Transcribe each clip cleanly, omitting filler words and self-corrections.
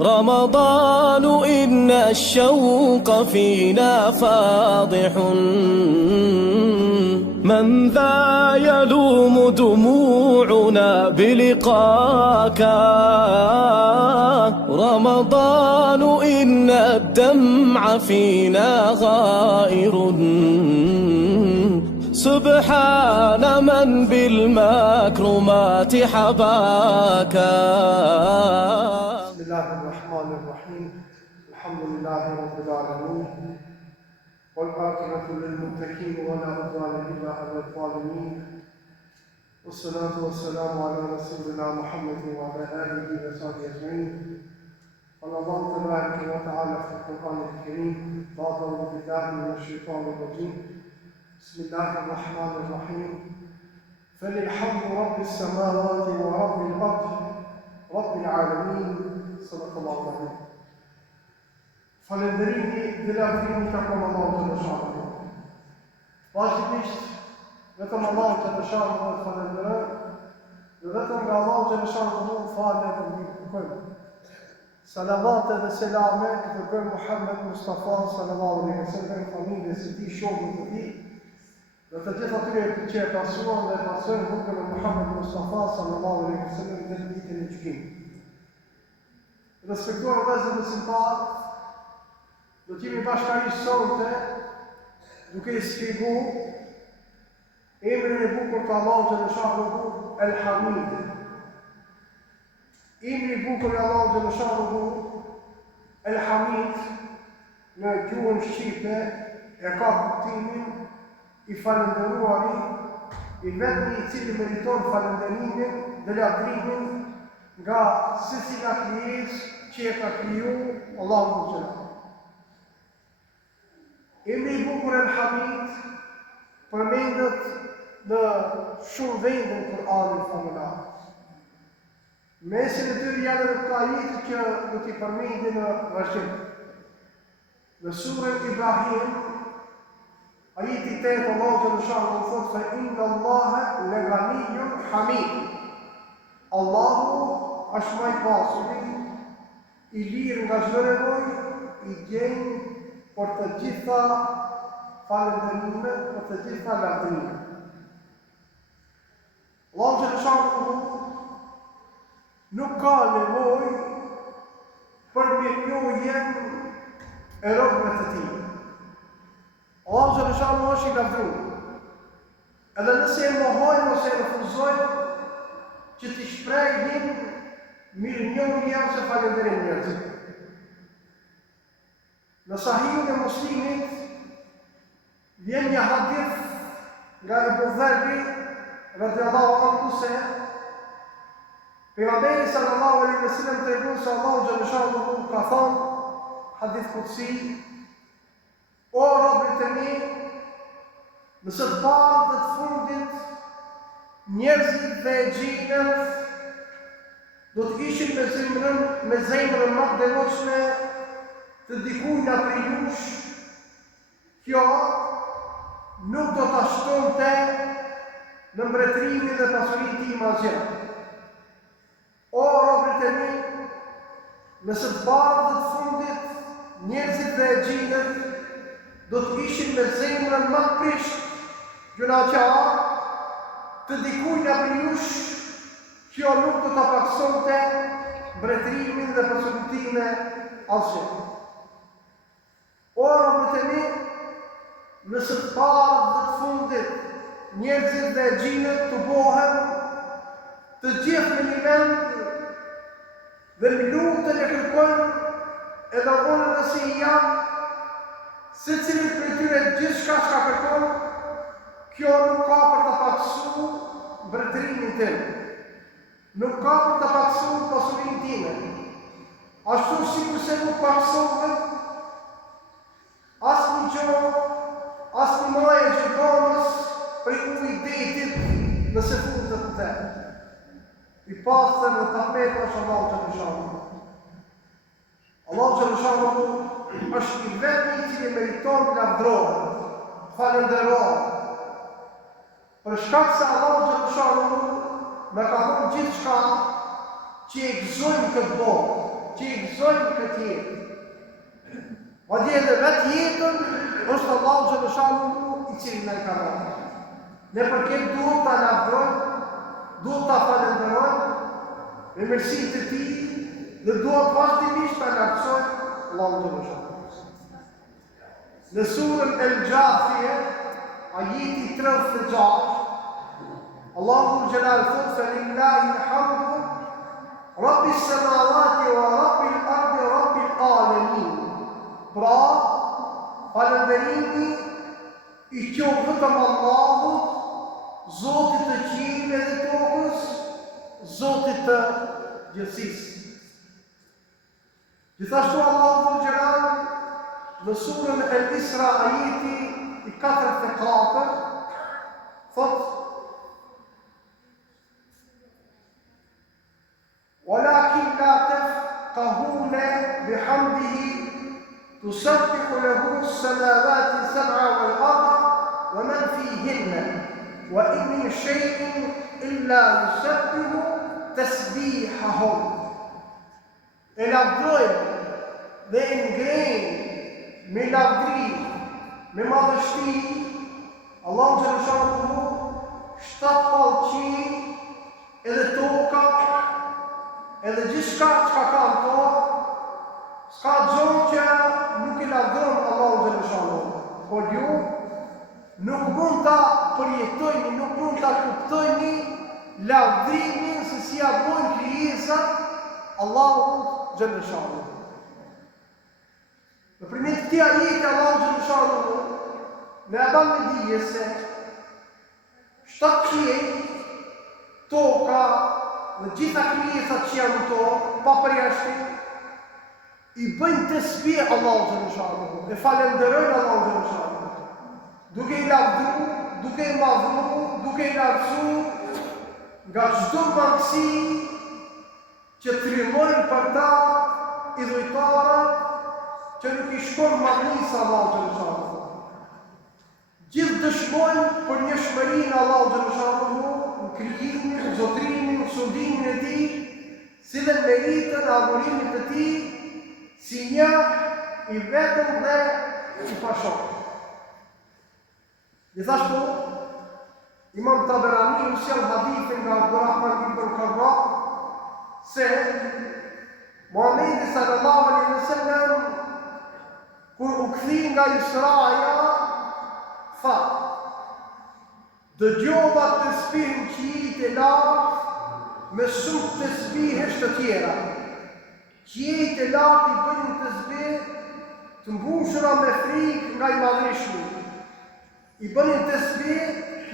رمضان إن الشوق فينا فاضح من ذا يلوم دموعنا بلقاك رمضان إن الدمع فينا غائر سبحان من بالمكرمات حباك. بسم الله الرحمن الرحيم الحمد لله رب العالمين والعاقبة للمتقين ولا عدوان إلا على الظالمين والصلاة والسلام على رسولنا محمد وعلى آله وصحبه أجمعين. قال الله تبارك وتعالى في القرآن الكريم بعد أعوذ بالله من الشيطان الرجيم بسم الله الرحمن الرحيم فللحمد رب السماوات ورب الأرض رب العالمين. صدق الله العظيم. Falënderimi dhe lavdërimi takon Allahut të Mëshirshëm. Vazhdimisht vetëm Allahut të Mëshirshëm do të falenderoj dhe vetëm nga Allahu të Mëshirshëm do të falë dhe ndihmojmë. Salavat dhe selame i dërgojmë Muhammed Mustafa sallallahu alaihi wasallam, familjes së tij, shokëve të tij, dhe të gjithë atyre që e pasuan dhe pasojnë rrugën e Muhammed Mustafa sallallahu alaihi wasallam në ditën e gjykimit. Respektuar vëllezër besimtar, do të jemi bashkërisht sonte duke i shpjeguar emrin e bukur të Allahut të Mëshirshëm, El Hamid. Emri i bukur i Allahut të Mëshirshëm, El Hamid, në gjuhën shqipe e ka kuptimin i falëndëruari, i vetmi i cili meriton falënderimin dhe lavdërimin nga secila krijesë që e ka kriju Allahu të Xhelal. Emri i bukur El Hamid përmendet në shumë vende në Kur'anin famullar. Mesin e tyre janë edhe këto ajete që do t'i përmendi në vazhdim. Në surën Ibrahim, ajeti 8, Allahu të Mëshirshëm thotë fa inna Allaha laganiyyun hamid. Allahu është më i pasuri, i lirë nga çdo nevojë, i gjenjë për të gjitha falënderimet, për të gjitha lavdërimet. Allahu të Mëshirshëm nuk ka nevojë për mirënjohjen e robëve të tij. Allahu të Mëshirshëm është i lavdëruar. Edhe nëse e mohojnë ose e refuzojnë që t'i shprehnin mirënjohje ose falënderim njerëzit. Në Sahihun e Muslimit vjen një hadith nga Ebu Dherri radhiyallahu anhu se pejgamberi sallallahu alaihi wasallam tregon se Allahu xhallahu ka thënë hadith qudsi: o robët e mi, nëse të parë dhe të fundit njerëzit dhe e gjinët do të ishin me zemrën më të devotshme të dikujt prej jush, kjo nuk do ta shtonte në mbretërimin dhe pasurinë time asgjë. O robët e mi, nëse të parë dhe të fundit njerëzit dhe e gjinët do të ishin me zemrën më të prisht gjunaqar të dikujt prej jush, kjo nuk do ta paksonte mbretërimin dhe pasurinë time asgjë. O robët e mi, nëse të parë dhe të fundit njerëzit dhe e gjinët të bohen të gjithë në një vend dhe më lutën e kërkojnë edhe unë nëse i jam secilit prej tyre gjithçka që kërkon, kjo nuk ka për të paksu mbretërimin tim, nuk ka për të paksu pasurinë time, ashtu sikur se nuk paksohet asnjë gjë, asnjë lloj gjironës prej ujit detit nëse fundet të vetë. I pastër dhe tapet është Allahu të Mëshirshëm. Allahu të Mëshirshëm është i vetmi i cili meriton të lavdërohet, falënderohet. Për shkak se Allahu të Mëshirshëm me ka dhënë gjithçka që e gëzojmë këtë botë. që i gëzojnë këtë jetë. Ma dje dhe vetë jetën është Allahu xhaleshanu i cili në ka dhënë. Ne përket duhet ta lavdrojmë, duhet ta falenderojmë me mirësitë të tij dhe duhet vazhdimisht ta lartësojmë Allahu xhaleshanu. Në surën El-Gjafie, ajeti 36, Allahu Gjelal thot, فَلِلَّهِ الْحَمْدُ رَبِّ السَّمَاوَاتِ وَرَبِّ الْأَرْضِ رَبِّ الْعَالَمِينَ. Pra, falënderimi i qoftë vetëm Allahut, Zotit të qiellit dhe tokës, Zotit të gjithësisë. Gjithashtu Allahu Gjelal në surën El-Isra ajeti i 44 thot وَلَكِنْ لَا تَفْقَهُونَ بِحَمْدِهِ تُسَبِّحُ لَهُ السَّمَاوَاتُ السَّبْعُ وَالْأَرْضُ وَمَنْ فِيهِنَّ وَإِنْ مِنْ شَيْءٍ إِلَّا يُسَبِّحُ تَسْبِيحَهُ. E lavdrojmë dhe e ngrejmë me lavdri, me madhështi, Allahu xhaleshanu 7 pallëqi edhe toka, edhe gjithçka çka ka ato, s'ka gjë që nuk i lavdron Allahu xhaleshanu. Por ju nuk mund ta përjetojni, nuk mund ta kuptojni lavdrimin se si ja bojnë krijesat Allahu xhaleshanu. Në përmjet këtij ajeti Allahu xhaleshanu ne e bën me dije se 7 qiell, toka, dhe gjitha krijesat që janë to, pa përjashtim, i bëjnë tasbih Allahu xhaleshanu, e falenderojnë Allahu xhaleshanu, duke i lavdru, duke i madhru, duke i lartësu nga çdo mangësi që trimojnë për ta idhujtarët që nuk i shkon madhërisë Allahu xhaleshanu. Gjithë dëshmojnë për njëshmërinë Allahu xhaleshanu në krijimin, në zotrimin, në sundimin e tij, si dhe në meritën e adhurimit të tij, si një i vetëm dhe i pashok. Gjithashtu, Imam Taberani u sjell hadithin nga Abdurrahman ibn Qarra se Muhamedi sallallahu alaihi wasallam kur u kthi nga Israja, tha, dëgjova tasbihin që i lartë me shumë tasbihesh të tjera. Qiejt e lartë i bëjnë tasbih të mbushura me frikë nga i madhreshmi. I bëjnë tasbih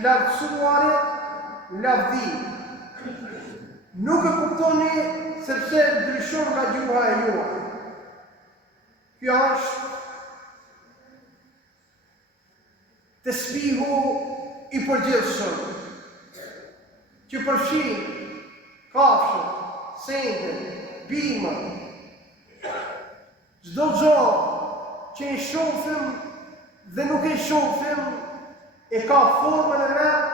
lartësuarit lavdi. Nuk e kuptoni sepse ndryshon nga gjuha e juaj. Kjo është tasbihu i përgjithshëm, që përfshin kafshët, sendën, bimën, çdo gjë që i shohim dhe nuk e shohim e ka formën e vet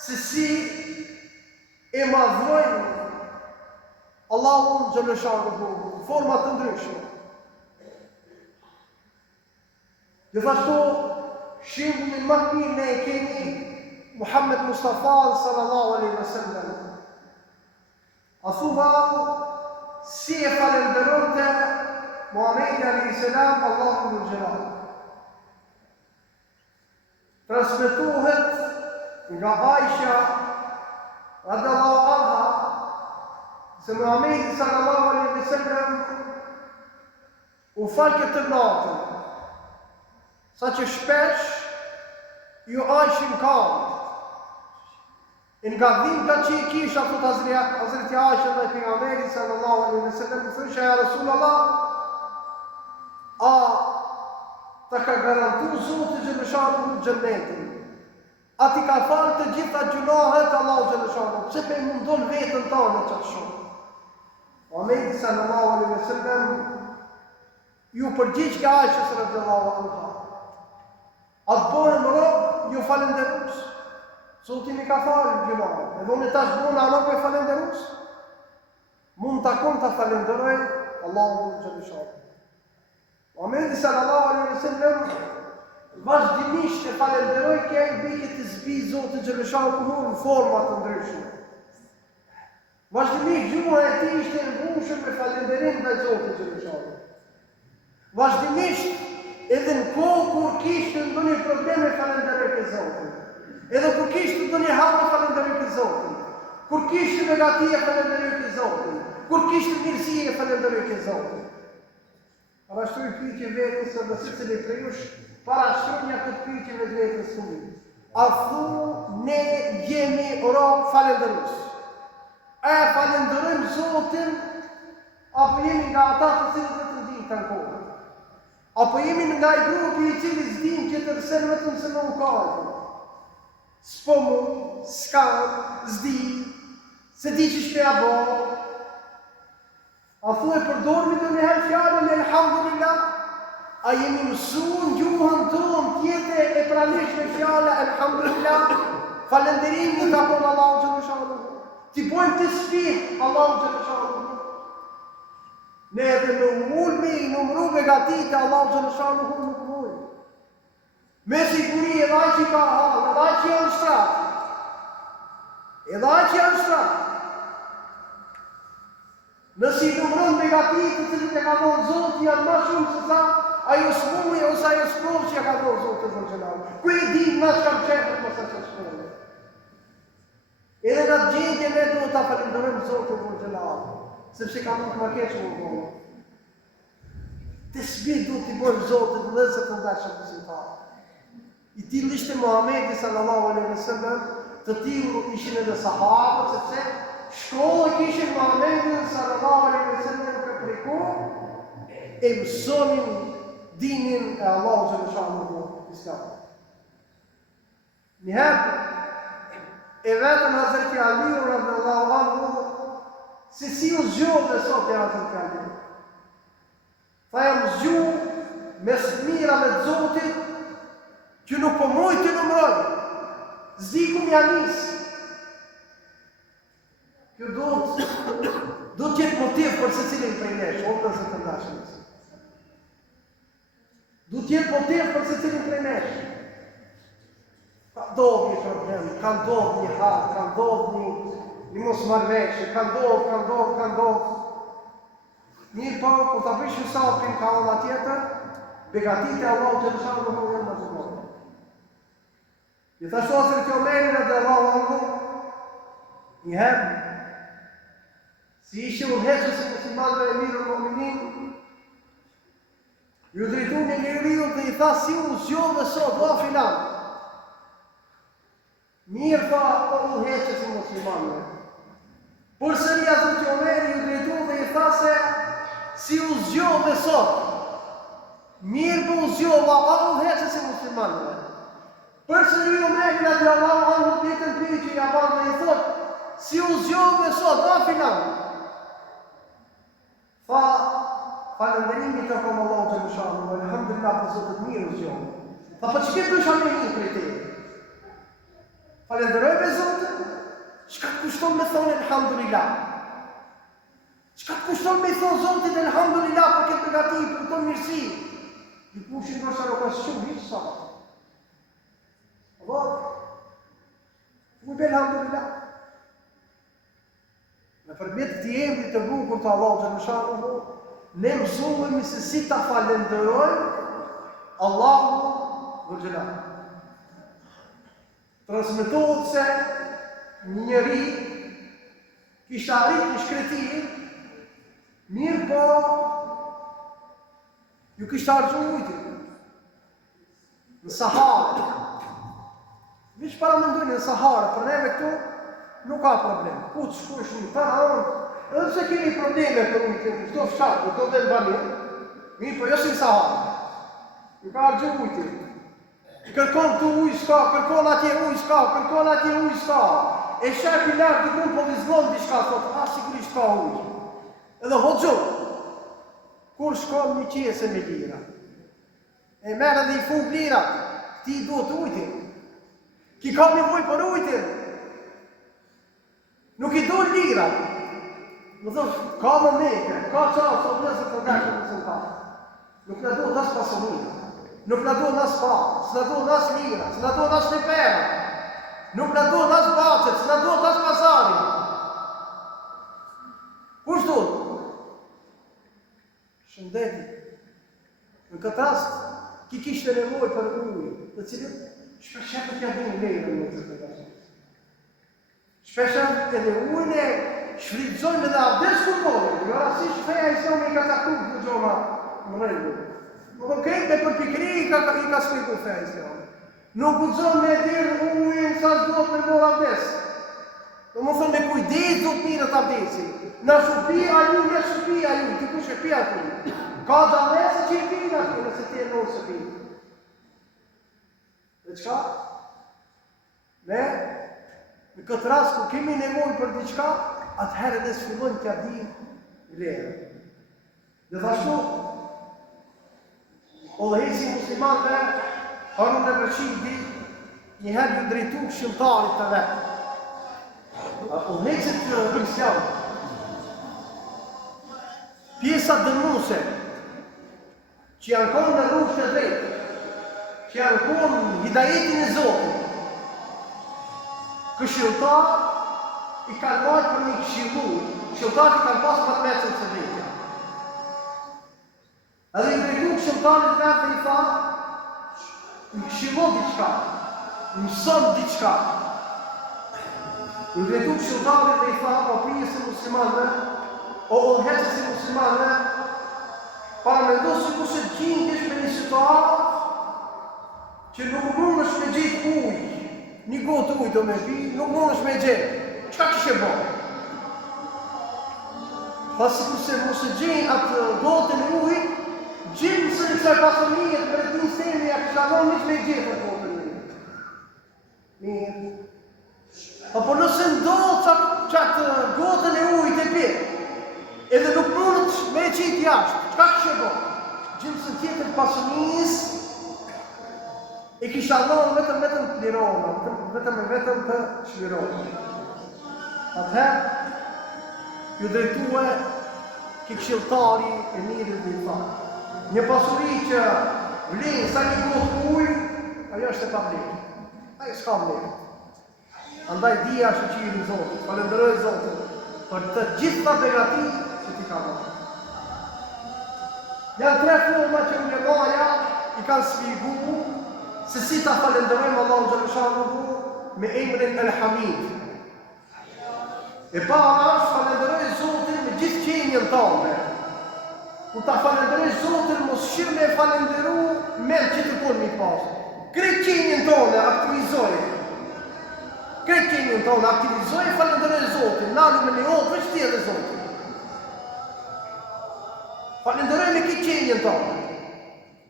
se si e madhrojnë Allahun xhaleshanu, forma të ndryshme. Gjithashtu, shembullin më të mirë ne e kemi Muhammed Mustafa sallallahu alaihi wasallam. A thuva si e falenderonte Muhamedi alaihi salam Allahun xhaleshanu. Transmetohet nga Aisha radhiyallahu anha se Muhamedi sallallahu alaihi wasallam u fal këtë natë, sa që shpesh ju ajshin kanë. Nga dhimbta që i kisha, thot Hazreti Aisha dhe pejgamberi sallallahu alaihi wasallam, i thosha ja Rasulullah, a ta ka garantuar Zoti xhaleshanu xhennetin? A ti ka falë të gjitha gjunahet Allahu xhaleshanu? Pse pe mundon veten tonë çat shumë? Muhamedi sallallahu alaihi wasallam ju përgjigj ka Aishës radhiyallahu anha. Atë bojën rob ju falenderus. Zoti mi ka falë gjunahet. Edhe unë tash bojën a rob e falenderus? Mund ta kon ta falenderoj Allahu xhallahu. Muhamedi sallallahu alaihi wasallam vazhdimisht e falenderoi që ai bëj të zbi Zotit xhallahu në forma të ndryshme. Vazhdimisht gjuha e tij ishte e mbushur me falënderim ndaj Zotit xhallahu. Vazhdimisht edhe në kohë kur kishte ndonjë problem e falenderoi ke Zoti. Edhe kur kishte ndonjë hall e falenderoi ke Zoti. Kur kishte negati e falenderoi ke Zoti. Kur kishte mirësi e falenderoi ke Zoti. Parashtroj pyetje vetës se nëse se le prejush, parashtroj një këtë pyetje me vetës tuaj. A thu ne jemi rob falënderues? A falenderojmë Zotin apo jemi nga ata të cilët vetëm dinë të kohë? Apo jemi nga ai grupi i cili s'din që të rësen vetëm se nuk ka. S'po mu, s'ka, s'di, se di që shpeja bo. A thu e përdormi të njëherë fjallën e elhamdulillah? A jemi mësu në gjuhën tonë tjetë e pranish me fjallë elhamdulillah? Falenderimi ka konë Allahu xhallahu. Ti bojmë të shpirë Allahu xhallahu. Ne edhe në ulmi i numru begatit e Allah xhallahu nuk mujë. Me siguri edhe ai që ka halë, edhe ai që janë shtratë. Edhe ai që janë shtratë. Nësi i numrën begatit të cilët e ka dhonë Zotë janë ma shumë se sa ajo s'mujë ose ajo s'provë që ka dhonë Zotë xhallahu. Ku e dim na që kam qepët mësa që s'provë. Edhe në të gjendje ne duhet ta falenderojmë Zotë xhallahu. Sepse ka nuk më keqë më bëllë. Të sbit du t'i bojmë Zotit dhe se të ndashëm besimtarë. I tillë ishte Muhamedi sallallahu alaihi wasallam, të tillë ishin edhe sahabët, sepse shkollë kishin Muhamedi sallallahu alaihi wasallam ka preku, e mësonin dinin e Allahu xhallahu Islam. Njëherë, e vetëm Hazreti Aliu radhiyallahu anhu se si u zgjohë dhe sot e Hazreti Aliu. Tha jam zgjuhë me smira me Zotit që nuk po mujtë të numëroj. Zdikum janis. Kjo do t'jetë motiv për se cilin prej nesh, o të se të ndashëm. Do t'jetë motiv për se cilin prej nesh. Ka ndodhë një problem, ka ndodhë një halë, ka ndodhë një mos marrëveshje, ka ndodhë. Mirë po, kur ta bësh hesabin ka ona tjetër, begatit e Allahu xhallahu nuk janë më të mëdha. I thashë Hazreti Omerit radhiyallahu anhu, njëherë, si ishte udhëheqës e muslimanëve e mirë mu'minin, ju drejtu një njeriu dhe i tha si u zgjodhe sot, o filan. Mirë tha o udhëheqës e muslimanëve. Përsëri Hazreti Omeri ju drejtu dhe i tha se si u zgjodhe sot. Mirë po u zgjodha o udhëheqës e muslimanëve. Përsëri Omeri radhiyallahu anhu ditën pyetje ja ban dhe i thot, si u zgjodhe sot, o filan. Fa falënderimi ka kom Allahu xhallahu, alhamdulillah për Zotit mirë u zgjodhe. Fa po çka do shamë një prej te? Falenderoj me Zotin. Çka të kushton me thonë elhamdulillah? Çka të kushton me thonë Zotit elhamdulillah për këtë begati, për këtë mirësi? I pushin ndoshta nuk ka shumë hiç sa. Apo? Mu be elhamdulillah. Në përmjet këtij emri të bukur të Allahut xhallahu, ne mësohemi se si ta falenderojmë Allahun xhallahu. Transmetohet se një njeri kishte arrit në shkretin, mirë po ju kishte argju ujtë në Sahara. Vish para më ndojnë në Sahara, për neve këtu nuk ka problem. Ku të shkush një të anë, edhe se kemi probleme për ujtë, në këto fshatë, në këto dhe në banin, mirë po jo si në Sahara. Ju ka argju ujtë. Kërkon të ujë s'ka, kërkon atje ujë s'ka. E shepi lartë dikun po vizlon diçka, thot, sigurisht ka ujë. Edhe hoxho, kur shkon një qese me lira, e merë edhe i fuk lirat, ti duhet ujtin. Ki ka nevojë për ujtin. Nuk i do lirat. Më thonë, ka momente, ka qasë o nëse të gashë në sëntarë. Nuk në do nësë pasonirë, nuk në do nësë parë, së në do nësë lira, së në do nësë lipera, nuk në do nësë bacet, së në do nësë pasari. Kush do? Shëndeti. Në këtë rast, ki kishtë nevoj për ujë, të cilët shpeshet të janë lejnë në të të gashë. Shpeshet të në ujën e shfridzojnë dhe abdes kërpojnë, jo rasisht feja islami i ka taktu në gjoma në rejnë. Nuk krejt me përpikri i ka skritu feja islami. Nuk gudzon me dirë ujën sa s'dot me mor abdes. Do më thonë me kujdes do të mirët abdesi. Në shupi a ju, në shupi a ju, ti kush e pi ati. Ka gjallese që i pi ati, nëse ti e nërë se pi. Dhe qka? Ne? Në këtë rast, ku kemi nevojë për diçka, atëherë dhe s'fillojnë t'ja di lejë. Dhe thashtu, udhëheci muslimanëve, Harun al-Rashidi, njëherë ju drejtu këshilltarit të vetë. Udhëhecit kristianë, pjesat dënuse, që janë konë në rrugë të drejtë, që janë konë hidajetin e Zotit, këshilltar i kanë marrë për një këshillu, këshilltarët i kanë pasë më të mecën së drejtja. Edhe i drejtu këshilltarit vetë i tha, në këshillo diqka, në mësën diqka. Në drejtu këshilltarit dhe i tha, o prijës e muslimanëve, o udhëhecës e muslimanëve, paramendo si ku se gjindesh me një situatë që nuk mund është me gjitë ujë, një gotë ujë do me pi, nuk mund është me gjetë. Qka kështë e bërë? Pasi kurse mos e gjenë atë gotën e ujë, gjimë së në kësaj pasonijet për e të një stemi a kështë anon një me gjetë atë gotën e ujë. Mirë. Apo nëse ndodhë qatë gotën e ujë të pi, edhe nuk mund me qitë jashtë, qka kështë e bërë? Gjimë së tjetër pasonijës, e kështë anon vetëm të lirona, vetëm të shlirona. Atëherë, ju drejtue ki këshilltari e mirë dhe i tha. Një pasuri që vlenë sa një gotë ujë, ajo është e pa vlenë. Ajo s'ka vlenë. Andaj dhja shëqiri Zotit, falenderoj Zotit për të gjitha begati që ti ka bërë. Janë tre forma që ulemaja i kanë sfigu se si ta falenderojmë Allahu Gjaleshanuhu me emrin El-Hamid. E para është falenderoj Zotin me gjithë qenjën tonë. Kur ta falenderoj Zotin, mos shirë me falenderu merë që të punë mi pasë. Kretë qenjën tonë aktivizoj. Kretë qenjën tonë aktivizoj e falenderoj Zotin. Nalu me një odhë, veç tje dhe Zotin. Falenderoj me këtë qenjën tonë.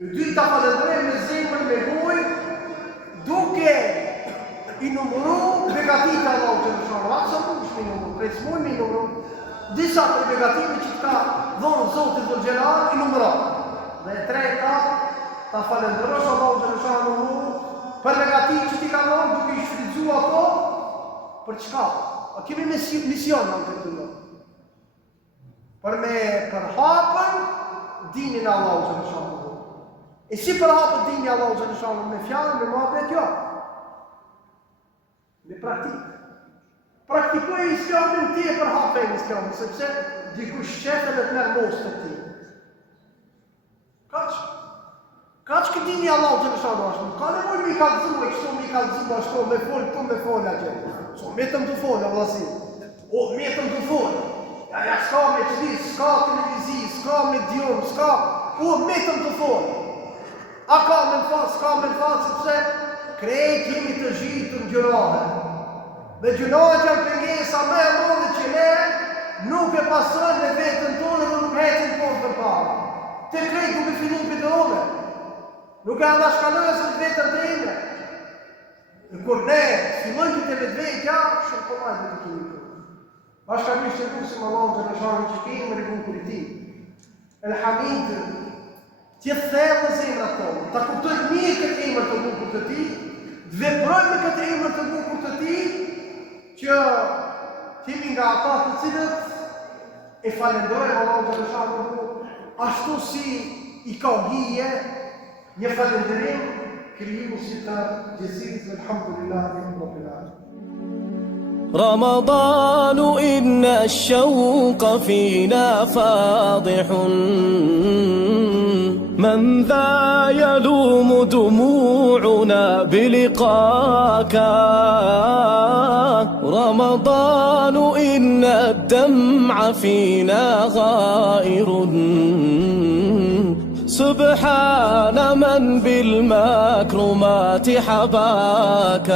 E dy ta falenderoj me zemër, me gojë, duke i numëru begatit Allahu Gjaleshanuhu. Atë sa mund është me numëru, krejtë s'mujnë me numëru. Disa për begatime që t'ka dhonë Zotit Dhul Gjelal i numëra. Dhe e treta, ta falenderosh Allahu Gjaleshanuhu për begatit që t'i ka dhonë duke i shfridzu ato për çka? A kemi mision në të të dhonë. Për me përhapën dinin Allahu Gjaleshanuhu. E si përhapën dinin Allahu Gjaleshanuhu me fjallën, me muhabet jo. Me praktikë. Praktikoj islamin ti e përhapen islamin, sepse dikush qete dhe të merë mos të ti. Kaq këtë dini Allah Gjaleshanuhu ashtu. Ka nevoj me i kalëzu, e kështu me i kalëzu, ashtu me folë, këtu me folë a gjithë. So, metëm të folë, a vlasi. O, metëm të folë. Ja, s'ka me qëllis, s'ka televizi, s'ka me djumë, s'ka. O, metëm të folë. A ka me në fatë, s'ka me në fatë, sepse krejt jemi të gjitë në gjërahe. Dhe gjërahe që janë pengesa me e modhe që ne nuk e pasërën në vetën tonë dhe nuk hetin tonë për parë. Të krejt nuk e fillu për të ove. Nuk e andashkalojës në vetën të ime. Dhe kur ne fillojnë këtë vetë vetja, shumë komaj dhe të kemi të. Bashkamisht që kusim Allahu Gjaleshanuhu që kemë regun për i ti. El-Hamid, tjetë thellë në zemrat tonë, ta kuptojnë mirë këtë emër të bukur të ti, veprojnë me këtë emër të bukur të ti, që kemi nga ata të cilët e falenderojmë Allahu xhaleshahu ashtu si i ka hije një falenderim krijuesi të gjithësisë. Alhamdulillahi rabbil alamin. رمضان إن الشوق فينا فاضح، من ذا يلوم دموعنا بلقاك. رمضان إن الدمع فينا غائر، سبحان من بالمكرمات حباك.